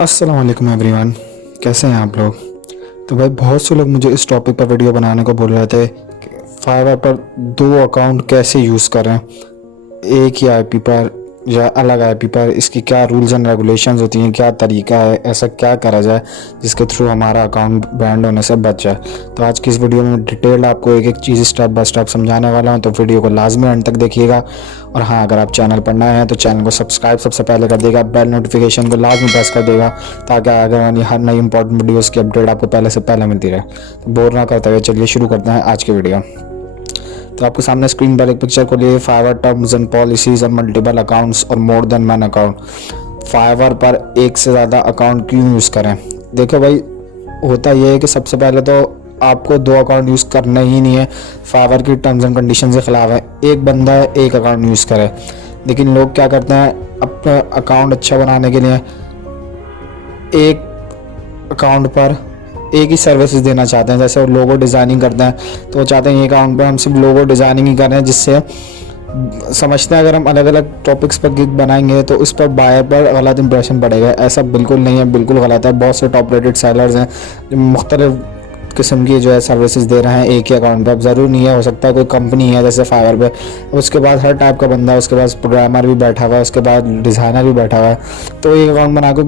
अस्सलाम वालेकुम एवरीवन, कैसे हैं आप लोग। तो भाई बहुत से लोग मुझे इस टॉपिक पर वीडियो बनाने को बोल रहे थे कि फाइवर पर दो अकाउंट कैसे यूज़ करें, एक ही आईपी पर या अलग आईपी पर, इसकी क्या रूल्स एंड रेगुलेशंस होती हैं, क्या तरीका है, ऐसा क्या करा जाए जिसके थ्रू हमारा अकाउंट बैंड होने से बच जाए। तो आज की इस वीडियो में डिटेल आपको एक एक चीज़ स्टेप बाय स्टेप समझाने वाला हूं, तो वीडियो को लाजमी एंड तक देखिएगा। और हाँ, अगर आप चैनल पर नए हैं तो चैनल को सब्सक्राइब सबसे पहले कर देगा, बेल नोटिफिकेशन को लाजमी प्रेस कर देगा ताकि आगे आने हर नई इंपॉर्टेंट वीडियोज़ की अपडेट आपको पहले से पहले मिलती रहे। तो बोर ना करते हुए चलिए शुरू करते हैं आज की वीडियो। तो आपके सामने स्क्रीन पर एक पिक्चर को लिए फाइवर टर्म्स एंड पॉलिसीज और मल्टीपल अकाउंट्स और more than one account. Fiverr पर एक से ज़्यादा अकाउंट क्यों यूज़ करें। देखो भाई, होता यह है कि सबसे पहले तो आपको दो अकाउंट यूज़ करना ही नहीं है, फाइवर की टर्म्स एंड कंडीशन के ख़िलाफ़ है। एक बंदा है, एक अकाउंट यूज़ करे। लेकिन लोग क्या करते हैं, अपना अकाउंट अच्छा बनाने के लिए एक अकाउंट पर एक ही सर्विसेज देना चाहते हैं। जैसे वो लोगो डिज़ाइनिंग करते हैं तो वो चाहते हैं ये अकाउंट पर हम सिर्फ लोगो डिज़ाइनिंग ही करें, जिससे समझते हैं अगर हम अलग अलग टॉपिक्स पर गिग बनाएंगे तो उस पर बायर पर गलत इंप्रेशन पड़ेगा। ऐसा बिल्कुल नहीं है, बिल्कुल गलत है। बहुत से टॉप रेटेड सेलर्स हैं जो मुख्तलिफ किस्म की जो है सर्विसेज दे रहे हैं एक ही अकाउंट पर। अब ज़रूर नहीं है, हो सकता है कोई कंपनी है जैसे फाइवर पे, उसके बाद हर टाइप का बंदा है, उसके पास प्रोग्रामर भी बैठा हुआ है, उसके बाद डिज़ाइनर भी बैठा हुआ है, तो एक अकाउंट बना के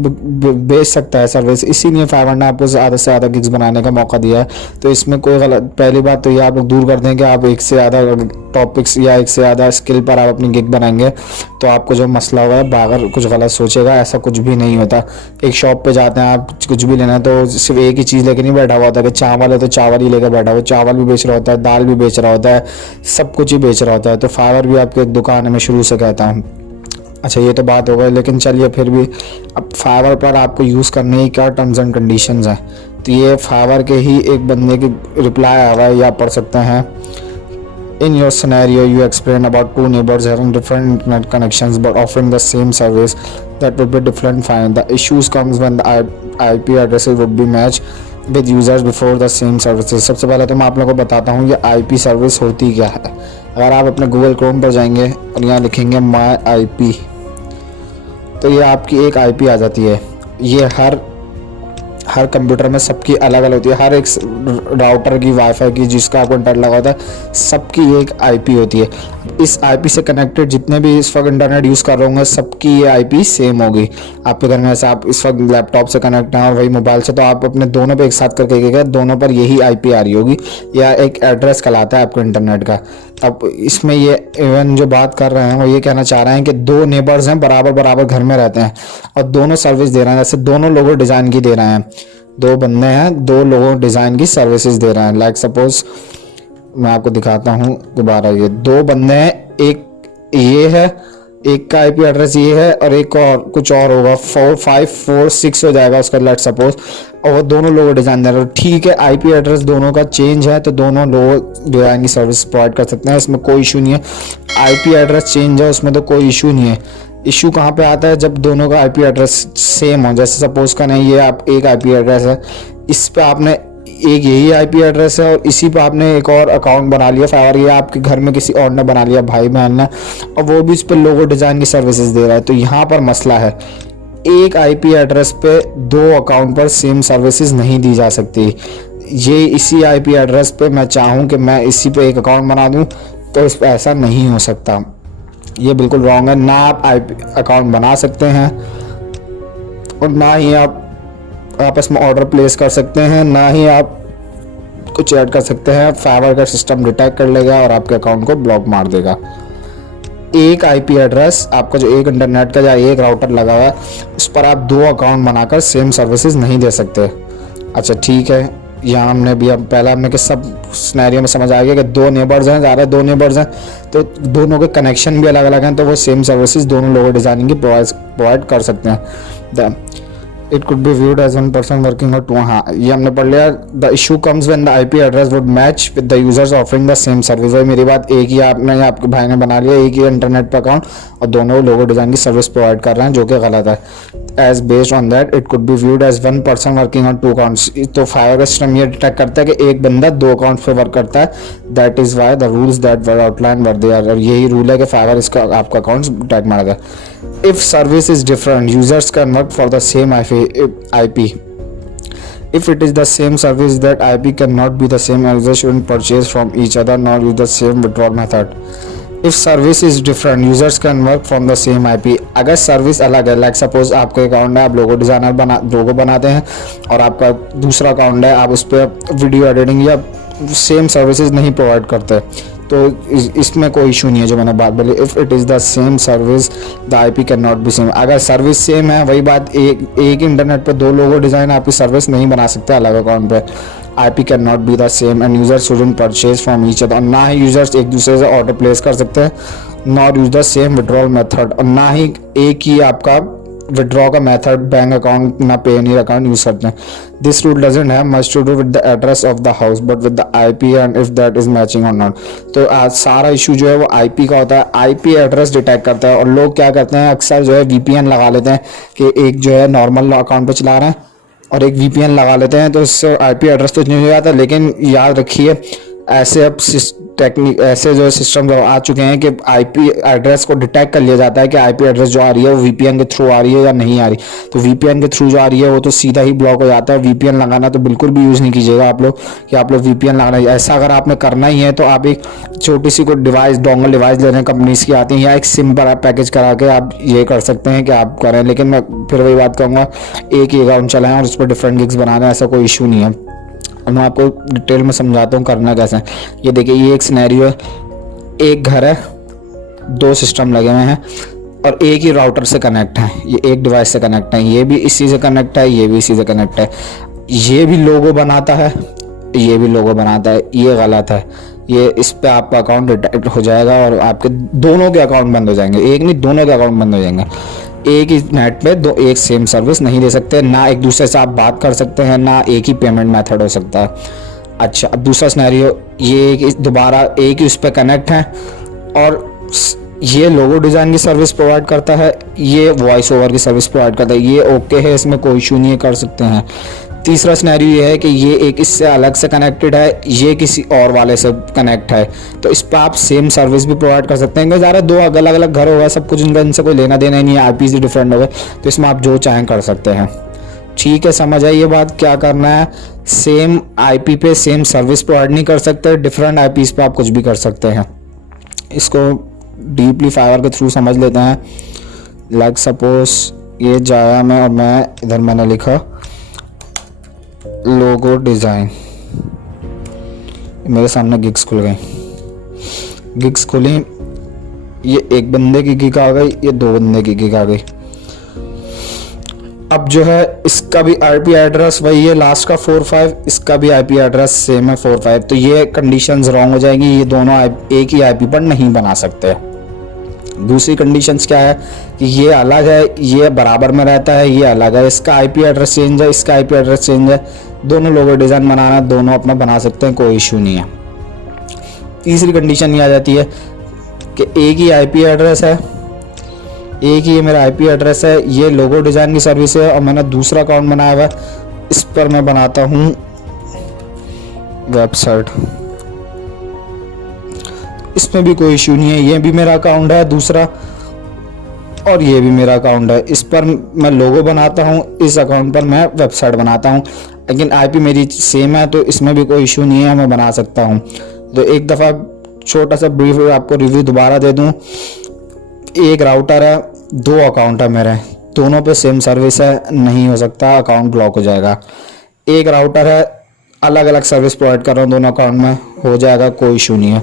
बेच सकता है सर्विस। इसीलिए फाइवर ने आपको ज़्यादा से ज़्यादा गिग्स बनाने का मौका दिया है। तो इसमें कोई गलत, पहली बात तो ये आप लोग दूर कर दें कि आप एक से ज़्यादा टॉपिक्स या एक से ज़्यादा स्किल पर आप अपनी गिग बनाएंगे तो आपको जो मसला हुआ है बाहर कुछ गलत सोचेगा, ऐसा कुछ भी नहीं होता। एक शॉप पे जाते हैं, आप कुछ भी लेना है तो सिर्फ एक ही चीज़ लेके नहीं बैठा हुआ होता कि चावल है तो चावल ही लेकर बैठा हुआ, चावल भी बेच रहा होता है, दाल भी बेच रहा होता है, सब कुछ ही बेच रहा होता है। तो फाइवर भी आपकी एक दुकान है, मैं शुरू से कहता हूँ। अच्छा, ये तो बात हो गई, लेकिन चलिए फिर भी अब फाइवर पर आपको यूज़ करने की क्या टर्म्स एंड कंडीशंस हैं, तो ये फाइवर के ही एक बंदे की रिप्लाई आ रहा है, या पढ़ सकते हैं। In your scenario, you explain about two neighbors having different internet connections but offering the same service. That would be different fine. The issues comes when the IP addresses would be matched with users before the same services. सबसे पहले तो मैं आप लोगों को बताता हूँ ये IP सर्विस होती क्या है। अगर आप अपने गूगल क्रोम पर जाएंगे और यहाँ लिखेंगे माई IP, तो ये आपकी एक IP आ जाती है। ये हर कंप्यूटर में सबकी अलग अलग होती है। हर एक राउटर की, वाईफाई की, जिसका आपको इंटरनेट लगा होता है, सबकी एक आईपी होती है। इस आईपी से कनेक्टेड जितने भी इस वक्त इंटरनेट यूज़ कर रहे होंगे सबकी ये आईपी सेम होगी। आपके घर में ऐसा आप इस वक्त लैपटॉप से कनेक्ट हैं और वही मोबाइल से, तो आप अपने दोनों पे एक साथ करके गए, दोनों पर यही आईपी आ रही होगी, या एक एड्रेस कहलाता है आपको इंटरनेट का। अब इसमें ये इवन जो बात कर रहे हैं वो ये कहना चाह रहे हैं कि दो नेबर्स हैं, बराबर बराबर घर में रहते हैं और दोनों सर्विस दे रहे हैं। जैसे दोनों लोगों डिज़ाइन की दे रहे हैं, दो बंदे हैं, दो लोगों डिज़ाइन की सर्विसेज दे रहे हैं। लाइक सपोज मैं आपको दिखाता हूँ दोबारा, ये दो बंदे हैं, एक ये है, एक का आईपी एड्रेस ये है और एक और कुछ और होगा, 4546 हो जाएगा उसका, लेट सपोज, और वो दोनों लोगों डिज़ाइन दे रहे हैं। ठीक है, आईपी एड्रेस दोनों का चेंज है तो दोनों लोग डिज़ाइन की सर्विस प्रोवाइड कर सकते हैं, इसमें कोई इशू नहीं है। आईपी एड्रेस चेंज है उसमें तो कोई इशू नहीं है। इशू कहाँ पे आता है, जब दोनों का आईपी एड्रेस सेम हो। जैसे सपोज का नहीं, ये आप एक आईपी एड्रेस है, इस पे आपने एक यही आईपी एड्रेस है और इसी पे आपने एक और अकाउंट बना लिया फाइवर, ये आपके घर में किसी और ने बना लिया, भाई बहन ने, और वो भी इस पे लोगो डिज़ाइन की सर्विसेज दे रहा है। तो यहाँ पर मसला है, एक आईपी एड्रेस पे दो अकाउंट पर सेम सर्विसेज नहीं दी जा सकती। ये इसी आईपी एड्रेस पे मैं चाहूँ कि मैं इसी पे एक अकाउंट बना दूँ तो इस पर ऐसा नहीं हो सकता, ये बिल्कुल रॉन्ग है। ना आप आईपी अकाउंट बना सकते हैं और ना ही आप आपस में ऑर्डर प्लेस कर सकते हैं, ना ही आप कुछ ऐड कर सकते हैं। फाइवर का सिस्टम डिटेक्ट कर लेगा और आपके अकाउंट को ब्लॉक मार देगा। एक आईपी एड्रेस आपका जो एक इंटरनेट का या एक राउटर लगा हुआ है उस पर आप दो अकाउंट बनाकर सेम सर्विसेज नहीं दे सकते। अच्छा ठीक है, यहाँ हमने भी अब पहला हमने कि सब सिनेरियो में समझ आ गया कि दो नेबर्स हैं, ज़्यादा दो नेबर्स हैं तो दोनों के कनेक्शन भी अलग अलग हैं, तो वो सेम सर्विसेज दोनों लोगों डिज़ाइनिंग की प्रोवाइड कर सकते हैं। It could be viewed as one person working और टू, हाँ ये हमने पढ़ लिया। The issue comes when the IP address would match with the users offering the same service. भाई मेरी बात, एक ही आपने आपके भाई ने बना लिया एक ही इंटरनेट पर अकाउंट और दोनों लोगो डिज़ाइन की सर्विस प्रोवाइड कर रहे हैं, जो कि गलत है। As based on that it could be viewed as one person working on two accounts. तो फाइवर का सिस्टम ये डिटेक्ट करता है कि एक बंदा दो अकाउंट पे वर्क करता है। That is why the rules that were outline were there, और यही रूल है कि फाइवर इसका आपका अकाउंट डिटेक्ट मारेगा। If service is different users can work for the same IP IP. If it is the same service, that IP cannot be the same, and users shouldn't purchase from each other nor use the same withdrawal method. If service is different, users can work from the same IP. अगर service अलग है, like suppose आपका account है, आप लोगो बनाते हैं, और आपका दूसरा अकाउंट है, आप उस पर वीडियो एडिटिंग या सेम सर्विसेज नहीं प्रोवाइड करते, तो इसमें कोई इशू नहीं है जो मैंने बात बोली। If it is the same service the IP can not be same. अगर सर्विस सेम है, वही बात, एक इंटरनेट पे दो लोगो डिज़ाइन आपकी सर्विस नहीं बना सकते अलग अकाउंट पे। IP can not be the same and users shouldn't purchase from each other. ना ही यूजर्स एक दूसरे से ऑर्डर प्लेस कर सकते हैं, not use the same withdrawal method, और ना ही एक ही आपका विड्रॉ का मेथड बैंक अकाउंट ना पेयोनियर अकाउंट यूज करते हैं। This rule doesn't have much to do with the address of the house but with the IP and if that is matching और नॉट। तो आज सारा इशू जो है वो IP का होता है। IP एड्रेस डिटेक्ट करता है, और लोग क्या करते हैं अक्सर जो है VPN लगा लेते हैं कि एक जो है नॉर्मल अकाउंट पे चला रहे हैं और एक VPN लगा लेते हैं, तो इससे IP एड्रेस तो नहीं हो जाता। लेकिन याद रखिए ऐसे अब ऐसे जो सिस्टम आ चुके हैं कि IP एड्रेस को डिटेक्ट कर लिया जाता है कि IP एड्रेस जो आ रही है वो VPN के थ्रू आ रही है या नहीं आ रही। तो VPN के थ्रू जो आ रही है वो तो सीधा ही ब्लॉक हो जाता है। VPN लगाना तो बिल्कुल भी यूज़ नहीं कीजिएगा आप लोग कि आप लोग VPN लगाना। ऐसा अगर आपने करना ही है तो आप एक छोटी सी कोई डिवाइस, डोंगल डिवाइस ले रहे हैं, कंपनीज की आती हैं, या एक सिम पर आप पैकेज करा के आप ये कर सकते हैं कि आप करें। लेकिन मैं फिर वही बात कहूँगा, एक ही अकाउंट चलाएं और उस पर डिफरेंट गिग्स बनाना, ऐसा कोई इशू नहीं है। मैं आपको डिटेल में समझाता हूँ करना कैसे है। ये देखिए, ये एक सिनेरियो है, एक घर है, दो सिस्टम लगे हुए हैं और एक ही राउटर से कनेक्ट है, ये एक डिवाइस से कनेक्ट है, ये भी इसी से कनेक्ट है, ये भी इसी से कनेक्ट है। ये भी लोगो बनाता है, ये भी लोगो बनाता है, ये गलत है। ये इस पे आपका अकाउंट डिटेक्ट हो जाएगा और आपके दोनों के अकाउंट बंद हो जाएंगे। एक नहीं, दोनों के अकाउंट बंद हो जाएंगे। एक ही नेट पे दो एक सेम सर्विस नहीं दे सकते, ना एक दूसरे से आप बात कर सकते हैं, ना एक ही पेमेंट मेथड हो सकता है। अच्छा, अब दूसरा सिनेरियो, ये दोबारा एक ही उस पर कनेक्ट है और ये लोगो डिज़ाइन की सर्विस प्रोवाइड करता है, ये वॉइस ओवर की सर्विस प्रोवाइड करता है, ये ओके है, इसमें कोई इशू नहीं है, कर सकते हैं। तीसरा सिनेरियो ये है कि ये एक इससे अलग से कनेक्टेड है, ये किसी और वाले से कनेक्ट है, तो इस पर आप सेम सर्विस भी प्रोवाइड कर सकते हैं। ज़्यादा दो अलग अलग घर हो गए, सब कुछ इनका इनसे कोई लेना देना ही नहीं है, IP से डिफरेंट हो गए, तो इसमें आप जो चाहें कर सकते हैं। ठीक है, समझ आई ये बात, क्या करना है। सेम IP पे सेम सर्विस प्रोवाइड नहीं कर सकते, डिफरेंट IPs पे आप कुछ भी कर सकते हैं। इसको डीपली फाइवर के थ्रू समझ लेते हैं। लाइक सपोज ये जाया मैं और मैं इधर मैंने लिखा लोगो डिज़ाइन, मेरे सामने गिग्स खुल गई, गिग्स खुली, ये एक बंदे की गिग आ गई, ये दो बंदे की गिग आ गई। अब जो है इसका भी IP एड्रेस वही है, लास्ट का 45, इसका भी IP एड्रेस सेम है 45, तो ये कंडीशंस रॉन्ग हो जाएंगी, ये दोनों एक ही IP पर नहीं बना सकते। दूसरी कंडीशंस क्या है कि ये अलग है, ये बराबर में रहता है, ये अलग है, इसका IP एड्रेस चेंज है, इसका IP एड्रेस चेंज है, दोनों लोगो डिज़ाइन बनाना, दोनों अपना बना सकते हैं, कोई इशू नहीं है। तीसरी कंडीशन ये आ जाती है कि एक ही IP एड्रेस है, एक ही मेरा IP एड्रेस है, ये लोगो डिज़ाइन की सर्विस है और मैंने दूसरा अकाउंट बनाया हुआ है, इस पर मैं बनाता हूँ वेबसाइट, इसमें भी कोई इशू नहीं है। ये भी मेरा अकाउंट है दूसरा और ये भी मेरा अकाउंट है, इस पर मैं लोगो बनाता हूँ, इस अकाउंट पर मैं वेबसाइट बनाता हूँ, लेकिन IP मेरी सेम है, तो इसमें भी कोई इशू नहीं है, मैं बना सकता हूँ। तो एक दफ़ा छोटा सा ब्रीफ आपको रिव्यू दोबारा दे दूँ। एक राउटर है, दो अकाउंट है मेरे, दोनों पे सेम सर्विस है, नहीं हो सकता, अकाउंट ब्लॉक हो जाएगा। एक राउटर है, अलग अलग सर्विस प्रोवाइड कर रहा हूँ दोनों अकाउंट में, हो जाएगा, कोई इशू नहीं है।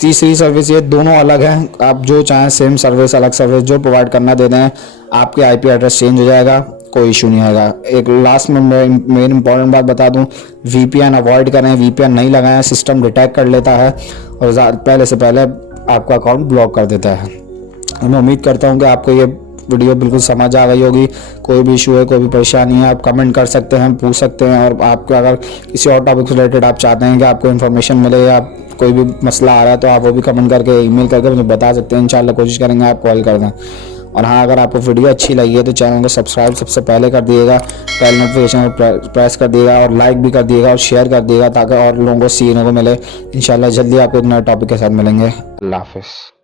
तीसरी सर्विस, ये दोनों अलग हैं, आप जो चाहें सेम सर्विस अलग सर्विस जो प्रोवाइड करना दे दें, आपके IP एड्रेस चेंज हो जाएगा, कोई इशू नहीं आएगा। एक लास्ट में मेन इंपॉर्टेंट बात बता दूं, VPN अवॉइड करें, VPN नहीं लगाएं, सिस्टम डिटेक्ट कर लेता है और पहले से पहले आपका अकाउंट ब्लॉक कर देता है। मैं उम्मीद करता हूँ कि आपको ये वीडियो बिल्कुल समझ आ गई होगी। कोई भी इशू है, कोई भी परेशानी है, आप कमेंट कर सकते हैं, पूछ सकते हैं, और आपको अगर किसी और टॉपिक से रिलेटेड आप चाहते हैं कि आपको इन्फॉर्मेशन मिले या कोई भी मसला आ रहा है, तो आप वो भी कमेंट करके, ईमेल करके मुझे बता सकते हैं। इंशाल्लाह कोशिश करेंगे आप कॉल कर दें। और हाँ, अगर आपको वीडियो अच्छी लगी है तो चैनल को सब्सक्राइब सबसे पहले कर दिएगा, बेल नोटिफिकेशन प्रेस कर दिएगा और लाइक भी कर दिएगा और शेयर कर दिएगा, ताकि और लोगों को सीखने को मिले। इंशाल्लाह जल्दी आपको एक नए टॉपिक के साथ मिलेंगे। अल्लाह हाफिज़।